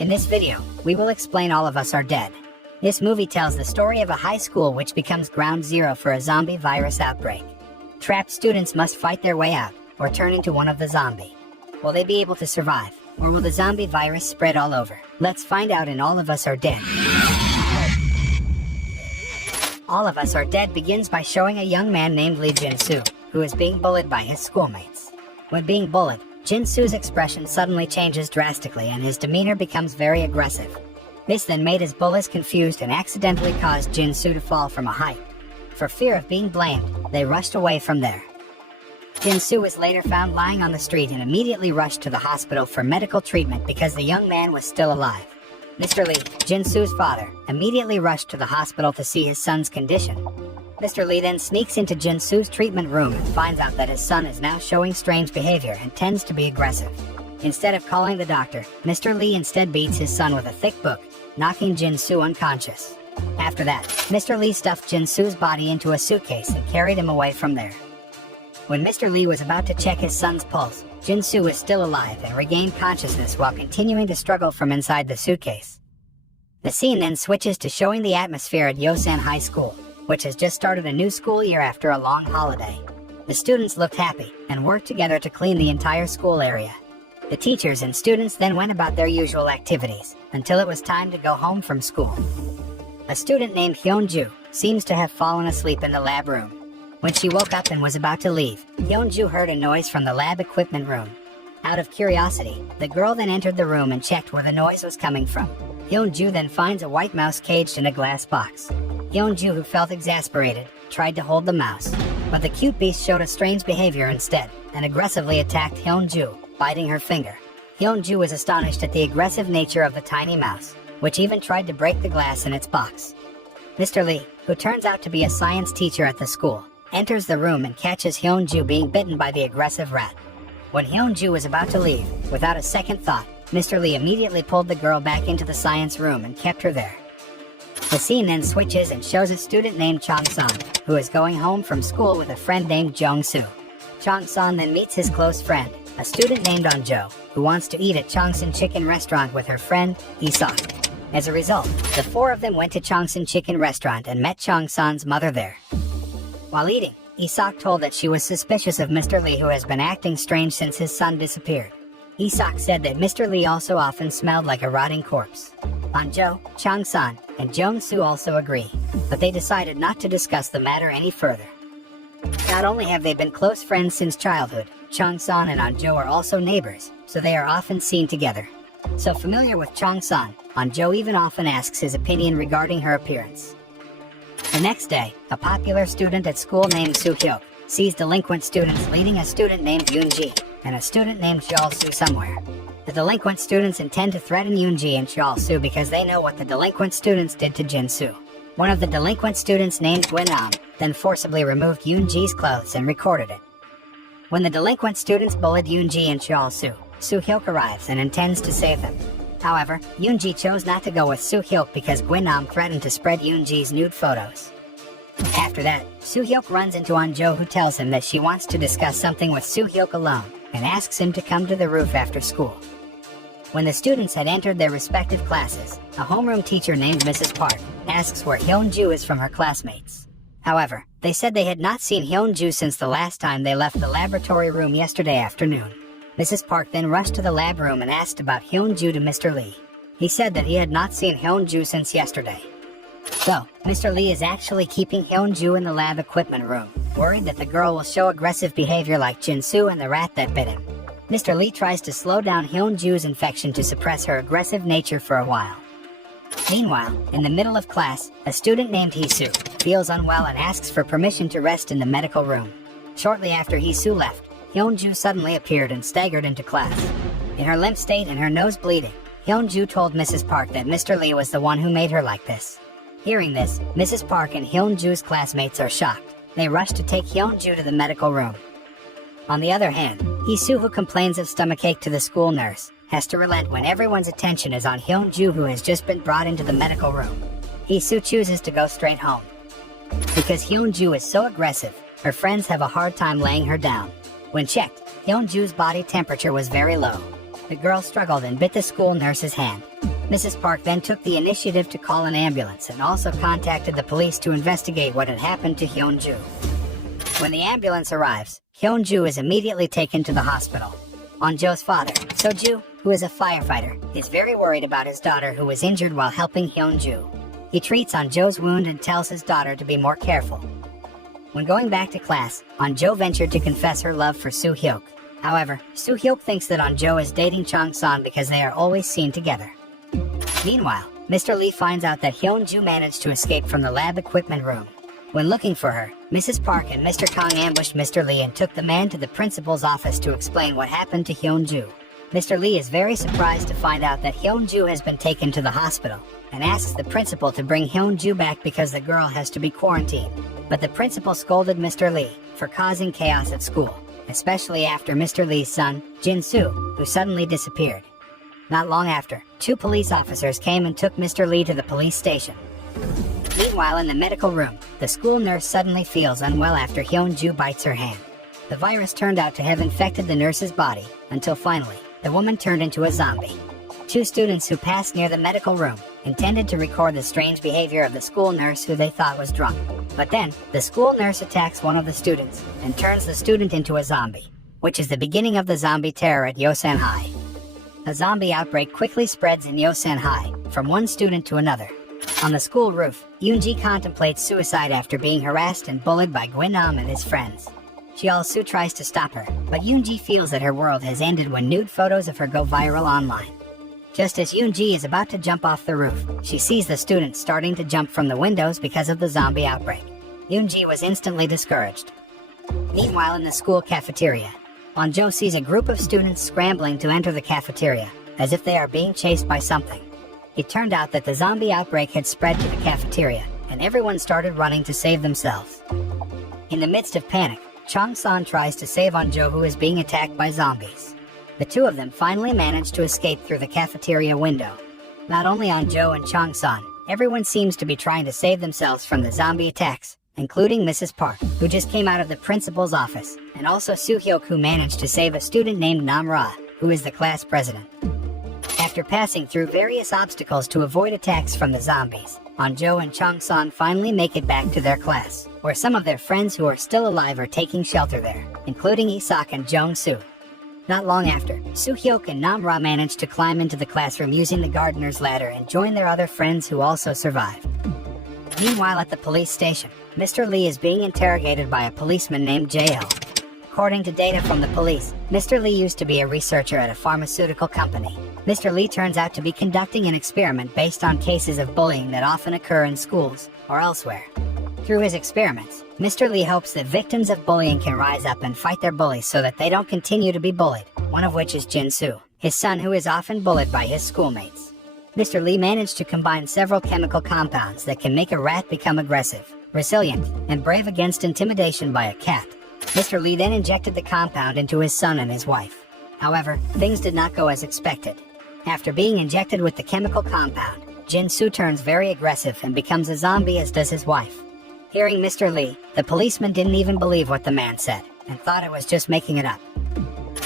In this video, we will explain All of Us Are Dead. This movie tells the story of a high school which becomes ground zero for a zombie virus outbreak. Trapped students must fight their way out, or turn into one of the zombie. Will they be able to survive, or will the zombie virus spread all over? Let's find out in All of Us Are Dead. All of Us Are Dead begins by showing a young man named Lee Jin-soo, who is being bullied by his schoolmates. When being bullied, Jin-soo's expression suddenly changes drastically and his demeanor becomes very aggressive. This then made his bullies confused and accidentally caused Jin-soo to fall from a height. For fear of being blamed, they rushed away from there. Jin-soo was later found lying on the street and immediately rushed to the hospital for medical treatment because the young man was still alive. Mr. Lee, Jin-soo's father, immediately rushed to the hospital to see his son's condition. Mr. Lee then sneaks into Jin-soo's treatment room and finds out that his son is now showing strange behavior and tends to be aggressive. Instead of calling the doctor, Mr. Lee instead beats his son with a thick book, knocking Jin-soo unconscious. After that, Mr. Lee stuffed Jin-soo's body into a suitcase and carried him away from there. When Mr. Lee was about to check his son's pulse, Jin-soo was still alive and regained consciousness while continuing to struggle from inside the suitcase. The scene then switches to showing the atmosphere at Yosan High School, which has just started a new school year after a long holiday. The students looked happy and worked together to clean the entire school area. The teachers and students then went about their usual activities until it was time to go home from school. A student named Hyun-ju seems to have fallen asleep in the lab room. When she woke up and was about to leave, Hyun-ju heard a noise from the lab equipment room. Out of curiosity, the girl then entered the room and checked where the noise was coming from. Hyun-ju then finds a white mouse caged in a glass box. Hyun-ju, who felt exasperated, tried to hold the mouse, but the cute beast showed a strange behavior instead and aggressively attacked Hyun-ju, biting her finger. Hyun-ju was astonished at the aggressive nature of the tiny mouse, which even tried to break the glass in its box. Mr. Lee, who turns out to be a science teacher at the school, enters the room and catches Hyun-ju being bitten by the aggressive rat. When Hyun-ju was about to leave, without a second thought, Mr. Lee immediately pulled the girl back into the science room and kept her there. The scene then switches and shows a student named Chong-san, who is going home from school with a friend named Jong-soo. Chong-san then meets his close friend, a student named An-jo, who wants to eat at Chongsan Chicken Restaurant with her friend, Isak. As a result, the four of them went to Chongsan Chicken Restaurant and met Chong-san's mother there. While eating, Isak told that she was suspicious of Mr. Lee, who has been acting strange since his son disappeared. Isak said that Mr. Lee also often smelled like a rotting corpse. An-jo, Chong-san, and Jong-soo also agree, but they decided not to discuss the matter any further. Not only have they been close friends since childhood, Chong-san and An-jo are also neighbors, so they are often seen together. So familiar with Chong-san, An-jo even often asks his opinion regarding her appearance. The next day, a popular student at school named Soo-hyuk sees delinquent students leading a student named Yoon-ji and a student named Cheol-soo somewhere. The delinquent students intend to threaten Yoon-ji and Cheol-soo because they know what the delinquent students did to Jin-soo. One of the delinquent students named Gwin-nam then forcibly removed Yoon-ji's clothes and recorded it. When the delinquent students bullied Yoon-ji and Cheol-soo, Soo-hyuk arrives and intends to save them. However, Yoon-ji chose not to go with Soo-hyuk because Gwin-nam threatened to spread Yoon-ji's nude photos. After that, Soo-hyuk runs into An-jo, who tells him that she wants to discuss something with Soo-hyuk alone and asks him to come to the roof after school. When the students had entered their respective classes, a homeroom teacher named Mrs. Park asks where Hyun-ju is from her classmates. However, they said they had not seen Hyun-ju since the last time they left the laboratory room yesterday afternoon. Mrs. Park then rushed to the lab room and asked about Hyun-ju to Mr. Lee. He said that he had not seen Hyun-ju since yesterday. So, Mr. Lee is actually keeping Hyun-ju in the lab equipment room, worried that the girl will show aggressive behavior like Jin-soo and the rat that bit him. Mr. Lee tries to slow down Hyun-ju's infection to suppress her aggressive nature for a while. Meanwhile, in the middle of class, a student named Hee-soo feels unwell and asks for permission to rest in the medical room. Shortly after Hee-soo left, Hyun-ju suddenly appeared and staggered into class. In her limp state and her nose bleeding, Hyun-ju told Mrs. Park that Mr. Lee was the one who made her like this. Hearing this, Mrs. Park and Hyun-ju's classmates are shocked. They rush to take Hyun-ju to the medical room. On the other hand, Hee-soo, who complains of stomachache to the school nurse, has to relent when everyone's attention is on Hyun-ju, who has just been brought into the medical room. Hee-soo chooses to go straight home. Because Hyun-ju is so aggressive, her friends have a hard time laying her down. When checked, Hyun-ju's body temperature was very low. The girl struggled and bit the school nurse's hand. Mrs. Park then took the initiative to call an ambulance and also contacted the police to investigate what had happened to Hyun-ju. When the ambulance arrives, Hyun-ju is immediately taken to the hospital. On-jo's father, So-ju, who is a firefighter, is very worried about his daughter who was injured while helping Hyun-ju. He treats On-jo's wound and tells his daughter to be more careful. When going back to class, On-jo ventured to confess her love for Soo-hyuk. However, Soo-hyuk thinks that On-jo is dating Chong-san because they are always seen together. Meanwhile, Mr. Lee finds out that Hyun-ju managed to escape from the lab equipment room. When looking for her, Mrs. Park and Mr. Kong ambushed Mr. Lee and took the man to the principal's office to explain what happened to Hyun-ju. Mr. Lee is very surprised to find out that Hyun-ju has been taken to the hospital, and asks the principal to bring Hyun-ju back because the girl has to be quarantined. But the principal scolded Mr. Lee for causing chaos at school, especially after Mr. Lee's son, Jin-soo, who suddenly disappeared. Not long after, 2 police officers came and took Mr. Lee to the police station. Meanwhile, in the medical room, the school nurse suddenly feels unwell after Hyun-ju bites her hand. The virus turned out to have infected the nurse's body, until finally, the woman turned into a zombie. 2 students who passed near the medical room intended to record the strange behavior of the school nurse who they thought was drunk. But then, the school nurse attacks one of the students and turns the student into a zombie, which is the beginning of the zombie terror at Yosan High. A zombie outbreak quickly spreads in Yosan High, from one student to another. On the school roof, Yoon-ji contemplates suicide after being harassed and bullied by Gwyn-nam and his friends. Cheol-soo tries to stop her, but Yoon-ji feels that her world has ended when nude photos of her go viral online. Just as Yoon-ji is about to jump off the roof, she sees the students starting to jump from the windows because of the zombie outbreak. Yoon-ji was instantly discouraged. Meanwhile, in the school cafeteria, On-jo sees a group of students scrambling to enter the cafeteria, as if they are being chased by something. It turned out that the zombie outbreak had spread to the cafeteria, and everyone started running to save themselves. In the midst of panic, Chong-san tries to save On-jo, who is being attacked by zombies. The 2 of them finally manage to escape through the cafeteria window. Not only On-jo and Chong-san, everyone seems to be trying to save themselves from the zombie attacks, including Mrs. Park, who just came out of the principal's office, and also Soo-hyuk, who managed to save a student named Nam-ra, who is the class president. After passing through various obstacles to avoid attacks from the zombies, On-jo and Chong-san finally make it back to their class, where some of their friends who are still alive are taking shelter there, including Isak and Jong-soo. Not long after, Soo-hyuk and Nam-ra manage to climb into the classroom using the gardener's ladder and join their other friends who also survived. Meanwhile, at the police station, Mr. Lee is being interrogated by a policeman named JL. According to data from the police, Mr. Lee used to be a researcher at a pharmaceutical company. Mr. Lee turns out to be conducting an experiment based on cases of bullying that often occur in schools or elsewhere. Through his experiments, Mr. Lee hopes that victims of bullying can rise up and fight their bullies so that they don't continue to be bullied, one of which is Jin-soo, his son, who is often bullied by his schoolmates. Mr. Lee managed to combine several chemical compounds that can make a rat become aggressive, resilient, and brave against intimidation by a cat. Mr. Lee then injected the compound into his son and his wife. However, things did not go as expected. After being injected with the chemical compound, Jin-soo turns very aggressive and becomes a zombie, as does his wife. Hearing Mr. Lee, the policeman didn't even believe what the man said, and thought it was just making it up.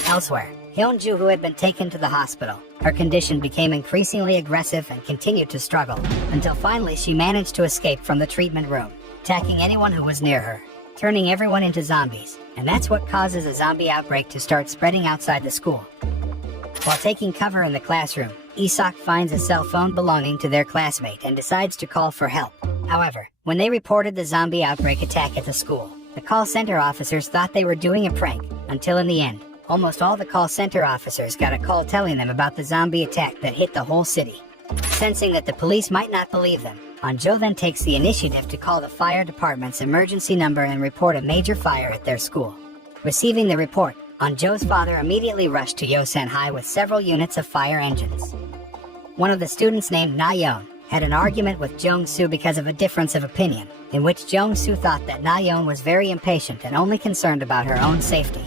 Elsewhere, Hyun-ju, who had been taken to the hospital, her condition became increasingly aggressive and continued to struggle, until finally she managed to escape from the treatment room, attacking anyone who was near her, turning everyone into zombies, and that's what causes a zombie outbreak to start spreading outside the school. While taking cover in the classroom, Isak finds a cell phone belonging to their classmate and decides to call for help. However, when they reported the zombie outbreak attack at the school, the call center officers thought they were doing a prank, until in the end, almost all the call center officers got a call telling them about the zombie attack that hit the whole city. Sensing that the police might not believe them, On-jo then takes the initiative to call the fire department's emergency number and report a major fire at their school. Receiving the report, On-jo's father immediately rushed to Yosan High with several units of fire engines. One of the students, named Na-yeon, had an argument with Jong-soo because of a difference of opinion, in which Jong-soo thought that Na-yeon was very impatient and only concerned about her own safety.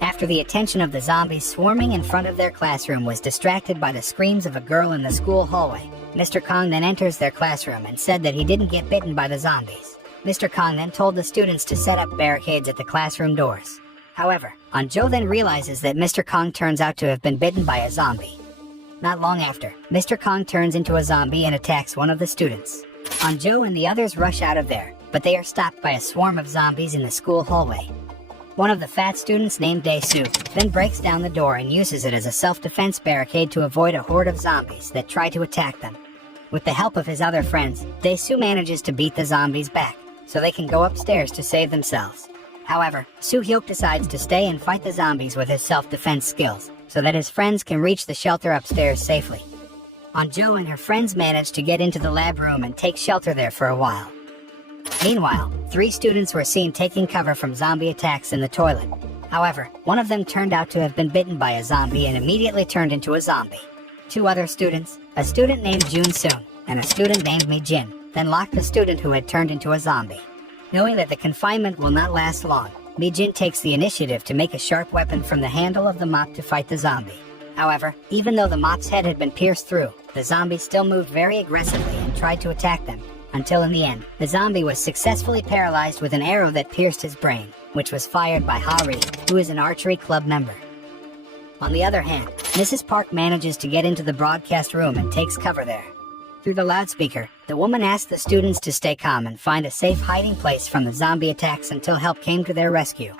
After the attention of the zombies swarming in front of their classroom was distracted by the screams of a girl in the school hallway, Mr. Kong then enters their classroom and said that he didn't get bitten by the zombies. Mr. Kong then told the students to set up barricades at the classroom doors. However, On-jo then realizes that Mr. Kong turns out to have been bitten by a zombie. Not long after, Mr. Kong turns into a zombie and attacks one of the students. Joe and the others rush out of there, but they are stopped by a swarm of zombies in the school hallway. One of the fat students named Dae-soo then breaks down the door and uses it as a self-defense barricade to avoid a horde of zombies that try to attack them. With the help of his other friends, Dae-soo manages to beat the zombies back, so they can go upstairs to save themselves. However, Soo-hyuk decides to stay and fight the zombies with his self-defense skills, so that his friends can reach the shelter upstairs safely. Joe and her friends manage to get into the lab room and take shelter there for a while. Meanwhile, 3 students were seen taking cover from zombie attacks in the toilet. However, one of them turned out to have been bitten by a zombie and immediately turned into a zombie. 2 other students, a student named Jun-soon and a student named Mi-jin, then locked the student who had turned into a zombie. Knowing that the confinement will not last long, Mi-jin takes the initiative to make a sharp weapon from the handle of the mop to fight the zombie. However, even though the mop's head had been pierced through, the zombie still moved very aggressively and tried to attack them, until in the end, the zombie was successfully paralyzed with an arrow that pierced his brain, which was fired by Ha-ri, who is an archery club member. On the other hand, Mrs. Park manages to get into the broadcast room and takes cover there. Through the loudspeaker, the woman asked the students to stay calm and find a safe hiding place from the zombie attacks until help came to their rescue.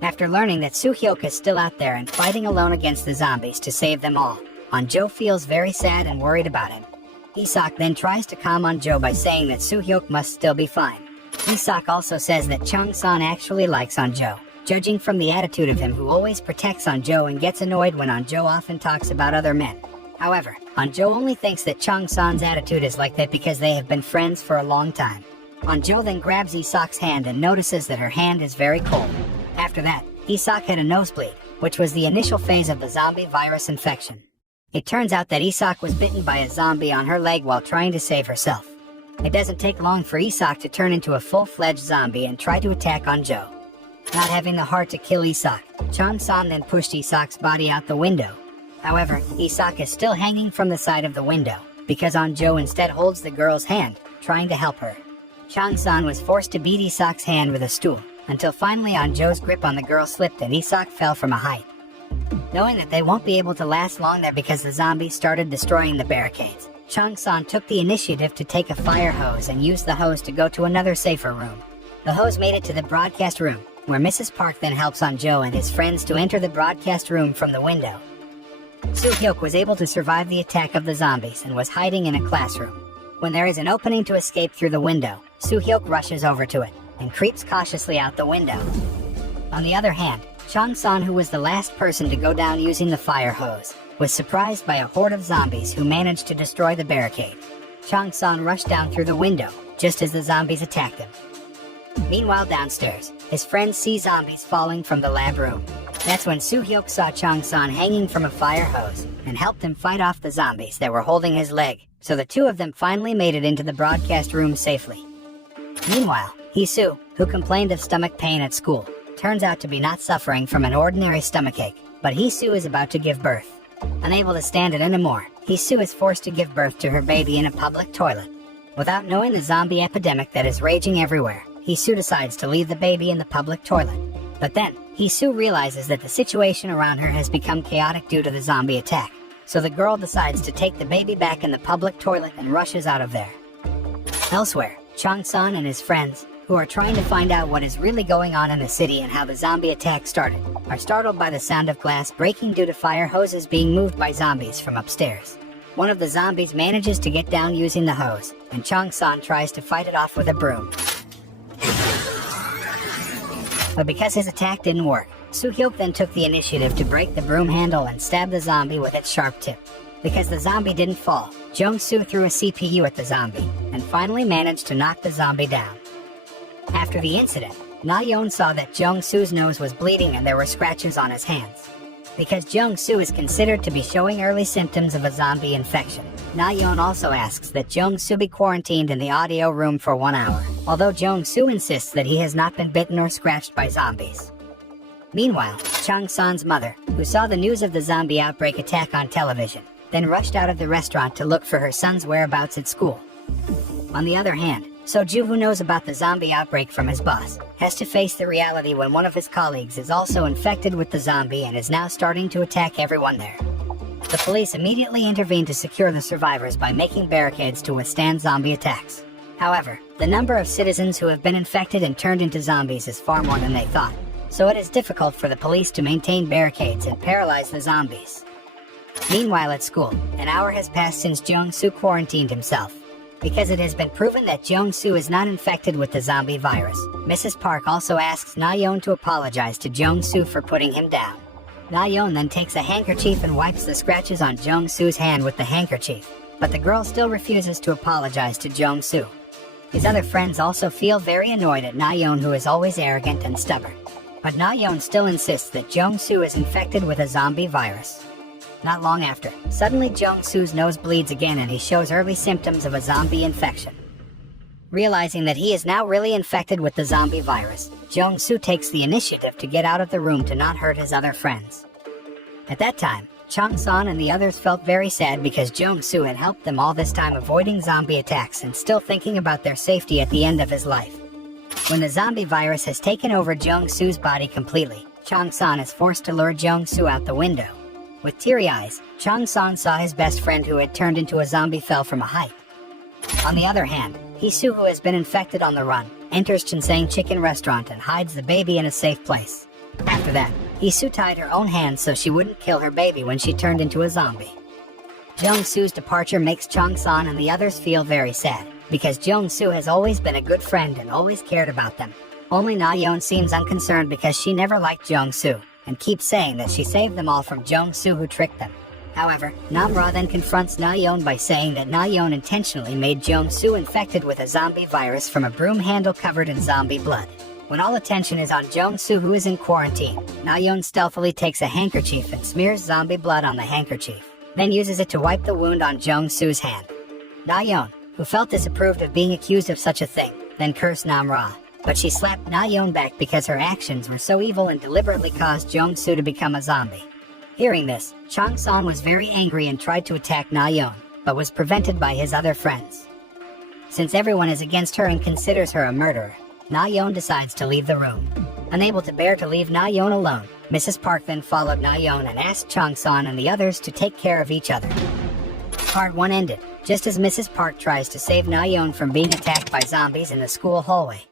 After learning that Soo-hyuk is still out there and fighting alone against the zombies to save them all, Joe feels very sad and worried about him. Isak then tries to calm Joe by saying that Soo-hyuk must still be fine. Isak also says that Chung-san actually likes Joe, judging from the attitude of him who always protects Joe and gets annoyed when Joe often talks about other men. However, Joe only thinks that Chung-san's attitude is like that because they have been friends for a long time. Joe then grabs Isak's hand and notices that her hand is very cold. After that, Isak had a nosebleed, which was the initial phase of the zombie virus infection. It turns out that Isak was bitten by a zombie on her leg while trying to save herself. It doesn't take long for Isak to turn into a full-fledged zombie and try to attack Joe. Not having the heart to kill Isak, Chung-san then pushed Isak's body out the window. However, Isak is still hanging from the side of the window, because Joe instead holds the girl's hand, trying to help her. Chung-san was forced to beat Isak's hand with a stool, until finally Joe's grip on the girl slipped and Isak fell from a height. Knowing that they won't be able to last long there because the zombies started destroying the barricades, Chung-san took the initiative to take a fire hose and use the hose to go to another safer room. The hose made it to the broadcast room, where Mrs. Park then helps Joe and his friends to enter the broadcast room from the window. Soo-hyuk was able to survive the attack of the zombies and was hiding in a classroom. When there is an opening to escape through the window, Soo-hyuk rushes over to it and creeps cautiously out the window. On the other hand, Chung-san, who was the last person to go down using the fire hose, was surprised by a horde of zombies who managed to destroy the barricade. Chung-san rushed down through the window, just as the zombies attacked him. Meanwhile downstairs, his friends see zombies falling from the lab room. That's when Soo-hyuk saw Chung-san hanging from a fire hose, and helped him fight off the zombies that were holding his leg, so the two of them finally made it into the broadcast room safely. Meanwhile, Hee-soo, who complained of stomach pain at school, turns out to be not suffering from an ordinary stomachache, but Hee-soo is about to give birth. Unable to stand it anymore, Hee-soo is forced to give birth to her baby in a public toilet. Without knowing the zombie epidemic that is raging everywhere, Hee-soo decides to leave the baby in the public toilet. But then, Hee-soo realizes that the situation around her has become chaotic due to the zombie attack, so the girl decides to take the baby back in the public toilet and rushes out of there. Elsewhere, Chung-san and his friends, who are trying to find out what is really going on in the city and how the zombie attack started, are startled by the sound of glass breaking due to fire hoses being moved by zombies from upstairs. One of the zombies manages to get down using the hose, and Chung-san tries to fight it off with a broom. But because his attack didn't work, Soo-hyuk then took the initiative to break the broom handle and stab the zombie with its sharp tip. Because the zombie didn't fall, Jung-soo threw a CPU at the zombie, and finally managed to knock the zombie down. After the incident, Na-yeon saw that Jung-soo's nose was bleeding and there were scratches on his hands. Because Jung-soo is considered to be showing early symptoms of a zombie infection, Na-yeon also asks that Jung-soo be quarantined in the audio room for 1 hour, although Jung-soo insists that he has not been bitten or scratched by zombies. Meanwhile, Chung-san's mother, who saw the news of the zombie outbreak attack on television, then rushed out of the restaurant to look for her son's whereabouts at school. On the other hand, Soju, who knows about the zombie outbreak from his boss, has to face the reality when one of his colleagues is also infected with the zombie and is now starting to attack everyone there. The police immediately intervene to secure the survivors by making barricades to withstand zombie attacks. However, the number of citizens who have been infected and turned into zombies is far more than they thought, so it is difficult for the police to maintain barricades and paralyze the zombies. Meanwhile at school, an hour has passed since Jong-soo quarantined himself. Because it has been proven that Jong-soo is not infected with the zombie virus, Mrs. Park also asks Na-yeon to apologize to Jong-soo for putting him down. Na-yeon then takes a handkerchief and wipes the scratches on Jong-soo's hand with the handkerchief, but the girl still refuses to apologize to Jong-soo. His other friends also feel very annoyed at Na-yeon, who is always arrogant and stubborn. But Na-yeon still insists that Jong-soo is infected with a zombie virus. Not long after, suddenly Jong-soo's nose bleeds again and he shows early symptoms of a zombie infection. Realizing that he is now really infected with the zombie virus, Jong-soo takes the initiative to get out of the room to not hurt his other friends. At that time, Chang-san and the others felt very sad because Jong-soo had helped them all this time, avoiding zombie attacks and still thinking about their safety at the end of his life. When the zombie virus has taken over Jong-soo's body completely, Chang-san is forced to lure Jong-soo out the window. With teary eyes, Chang-san saw his best friend who had turned into a zombie fell from a height. On the other hand, Hee-soo, who has been infected on the run, enters Chinsang Chicken Restaurant and hides the baby in a safe place. After that, Hee-soo tied her own hands so she wouldn't kill her baby when she turned into a zombie. Jong-soo's departure makes Chang-san and the others feel very sad, because Jong-soo has always been a good friend and always cared about them. Only Na-yeon seems unconcerned because she never liked Jong-soo, and keeps saying that she saved them all from Jong-soo, who tricked them. However, Nam-ra then confronts Na-yeon by saying that Na-yeon intentionally made Jong-soo infected with a zombie virus from a broom handle covered in zombie blood. When all attention is on Jong-soo, who is in quarantine, Na-yeon stealthily takes a handkerchief and smears zombie blood on the handkerchief, then uses it to wipe the wound on Jong-soo's hand. Na-yeon, who felt disapproved of being accused of such a thing, then cursed Nam-ra. But she slapped Na-yeon back because her actions were so evil and deliberately caused Jong-soo to become a zombie. Hearing this, Chang-san was very angry and tried to attack Na-yeon, but was prevented by his other friends. Since everyone is against her and considers her a murderer, Na-yeon decides to leave the room. Unable to bear to leave Na-yeon alone, Mrs. Park then followed Na-yeon and asked Chang-san and the others to take care of each other. Part 1 ended, just as Mrs. Park tries to save Na-yeon from being attacked by zombies in the school hallway.